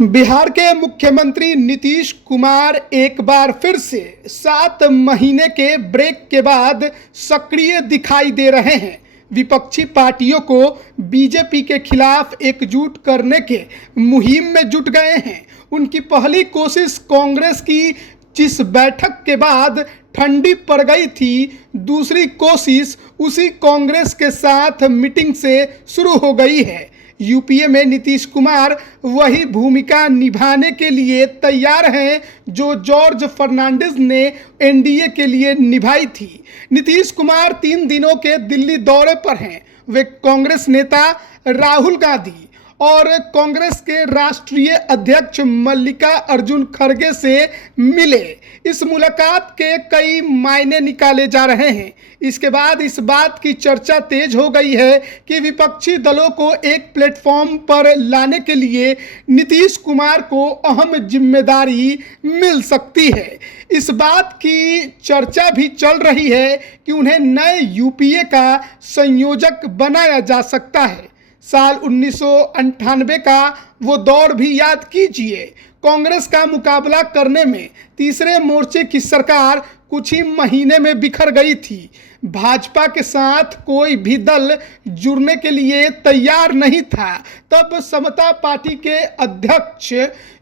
बिहार के मुख्यमंत्री नीतीश कुमार एक बार फिर से 7 महीने के ब्रेक के बाद सक्रिय दिखाई दे रहे हैं। विपक्षी पार्टियों को बीजेपी के खिलाफ एकजुट करने के मुहिम में जुट गए हैं। उनकी पहली कोशिश कांग्रेस की जिस बैठक के बाद ठंडी पड़ गई थी, दूसरी कोशिश उसी कांग्रेस के साथ मीटिंग से शुरू हो गई है। यूपीए में नीतीश कुमार वही भूमिका निभाने के लिए तैयार हैं जो जॉर्ज फर्नांडिस ने एनडीए के लिए निभाई थी। नीतीश कुमार 3 दिनों के दिल्ली दौरे पर हैं। वे कांग्रेस नेता राहुल गांधी और कांग्रेस के राष्ट्रीय अध्यक्ष मल्लिका अर्जुन खड़गे से मिले। इस मुलाकात के कई मायने निकाले जा रहे हैं। इसके बाद इस बात की चर्चा तेज हो गई है कि विपक्षी दलों को एक प्लेटफॉर्म पर लाने के लिए नीतीश कुमार को अहम जिम्मेदारी मिल सकती है। इस बात की चर्चा भी चल रही है कि उन्हें नए यूपीए का संयोजक बनाया जा सकता है। साल 1998 का वो दौर भी याद कीजिए। कांग्रेस का मुकाबला करने में तीसरे मोर्चे की सरकार कुछ ही महीने में बिखर गई थी। भाजपा के साथ कोई भी दल जुड़ने के लिए तैयार नहीं था। तब समता पार्टी के अध्यक्ष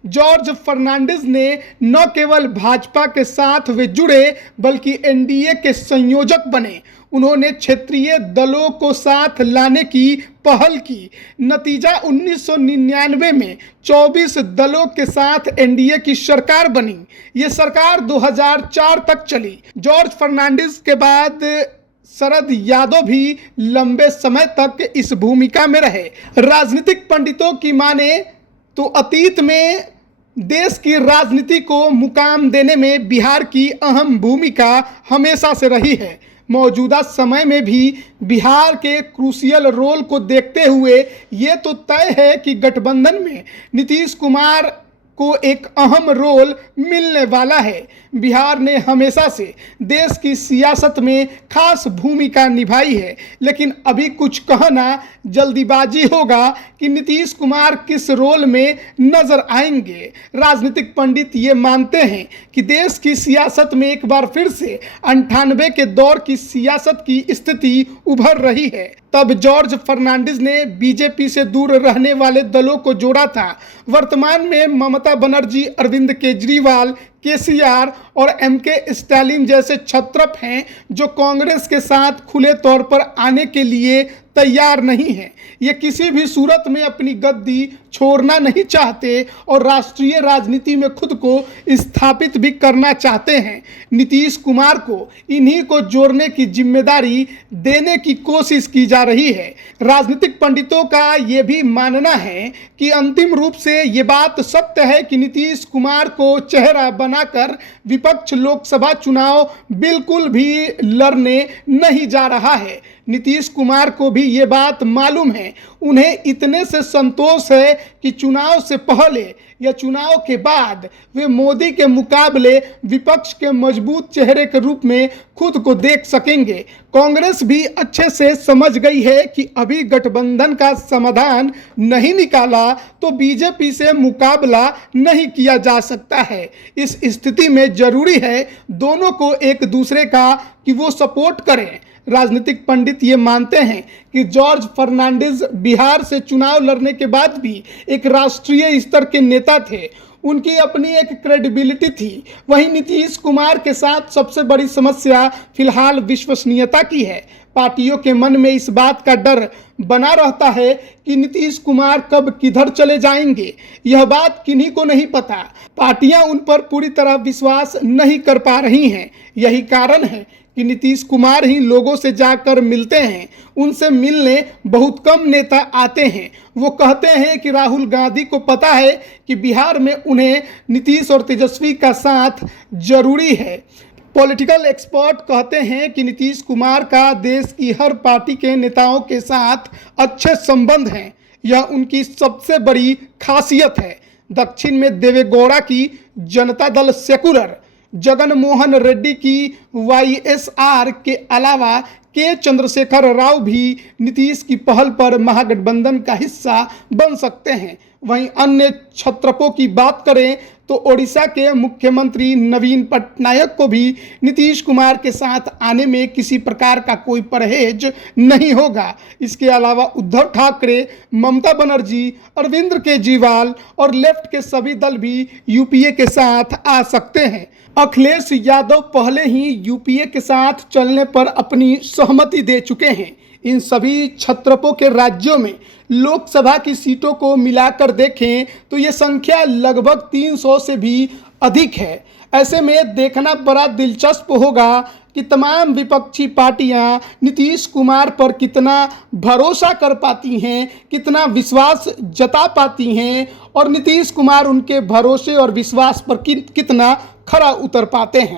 जॉर्ज फर्नांडिस ने न केवल भाजपा के साथ वे जुड़े बल्कि एनडीए के संयोजक बने। उन्होंने क्षेत्रीय दलों को साथ लाने की पहल की। नतीजा 1999 में 24 दलों के साथ एनडीए की सरकार बनी। ये सरकार 2004 तक चली। जॉर्ज फर्नांडिस के बाद शरद यादव भी लंबे समय तक इस भूमिका में रहे। राजनीतिक पंडितों की माने तो अतीत में देश की राजनीति को मुकाम देने में बिहार की अहम भूमिका हमेशा से रही है। मौजूदा समय में भी बिहार के क्रूशियल रोल को देखते हुए ये तो तय है कि गठबंधन में नीतीश कुमार को एक अहम रोल मिलने वाला है। बिहार ने हमेशा से देश की सियासत में खास भूमिका निभाई है, लेकिन अभी कुछ कहना जल्दीबाजी होगा कि नीतीश कुमार किस रोल में नजर आएंगे। राजनीतिक पंडित ये मानते हैं कि देश की सियासत में एक बार फिर से 98 के दौर की सियासत की स्थिति उभर रही है। तब जॉर्ज फर्नांडिस ने बीजेपी से दूर रहने वाले दलों को जोड़ा था। वर्तमान में ममता बनर्जी, अरविंद केजरीवाल, केसीआर और एमके स्टालिन जैसे छत्रप हैं जो कांग्रेस के साथ खुले तौर पर आने के लिए तैयार नहीं हैं। ये किसी भी सूरत में अपनी गद्दी छोड़ना नहीं चाहते और राष्ट्रीय राजनीति में खुद को स्थापित भी करना चाहते हैं। नीतीश कुमार को इन्हीं को जोड़ने की जिम्मेदारी देने की कोशिश की जा रही है। राजनीतिक पंडितों का ये भी मानना है कि अंतिम रूप से ये बात सत्य है कि नीतीश कुमार को चेहरा बनाकर विपक्ष लोकसभा चुनाव बिल्कुल भी लड़ने नहीं जा रहा है। नीतीश कुमार को भी ये बात मालूम है। उन्हें इतने से संतोष है कि चुनाव से पहले या चुनाव के बाद वे मोदी के मुकाबले विपक्ष के मजबूत चेहरे के रूप में खुद को देख सकेंगे। कांग्रेस भी अच्छे से समझ गई है कि अभी गठबंधन का समाधान नहीं निकाला तो बीजेपी से मुकाबला नहीं किया जा सकता है। इस स्थिति में जरूरी है दोनों को एक दूसरे का कि वो सपोर्ट करें। राजनीतिक पंडित ये मानते हैं कि जॉर्ज फर्नांडिस बिहार से चुनाव लड़ने के बाद भी एक राष्ट्रीय स्तर के नेता थे। उनकी अपनी एक क्रेडिबिलिटी थी। वहीं नीतीश कुमार के साथ सबसे बड़ी समस्या फिलहाल विश्वसनीयता की है। पार्टियों के मन में इस बात का डर बना रहता है कि नीतीश कुमार कब किधर चले जाएंगे। यह बात किन्हीं को नहीं पता। पार्टियां उन पर पूरी तरह विश्वास नहीं कर पा रही हैं। यही कारण है कि नीतीश कुमार ही लोगों से जाकर मिलते हैं। उनसे मिलने बहुत कम नेता आते हैं। वो कहते हैं कि राहुल गांधी को पता है कि बिहार में उन्हें नीतीश और तेजस्वी का साथ जरूरी है। पॉलिटिकल एक्सपर्ट कहते हैं कि नीतीश कुमार का देश की हर पार्टी के नेताओं के साथ अच्छे संबंध हैं। यह उनकी सबसे बड़ी खासियत है। दक्षिण में देवेगौड़ा की जनता दल सेकुलर, जगन मोहन रेड्डी की वाईएसआर के अलावा के चंद्रशेखर राव भी नीतीश की पहल पर महागठबंधन का हिस्सा बन सकते हैं। वहीं अन्य छत्रपों की बात करें तो ओडिशा के मुख्यमंत्री नवीन पटनायक को भी नीतीश कुमार के साथ आने में किसी प्रकार का कोई परहेज नहीं होगा। इसके अलावा उद्धव ठाकरे, ममता बनर्जी, अरविंद केजरीवाल और लेफ्ट के सभी दल भी यूपीए के साथ आ सकते हैं। अखिलेश यादव पहले ही यूपीए के साथ चलने पर अपनी सहमति दे चुके हैं। इन सभी छत्रपों के राज्यों में लोकसभा की सीटों को मिलाकर देखें तो ये संख्या लगभग 300 से भी अधिक है। ऐसे में देखना बड़ा दिलचस्प होगा कि तमाम विपक्षी पार्टियां नीतीश कुमार पर कितना भरोसा कर पाती हैं, कितना विश्वास जता पाती हैं और नीतीश कुमार उनके भरोसे और विश्वास पर कितना खरा उतर पाते हैं।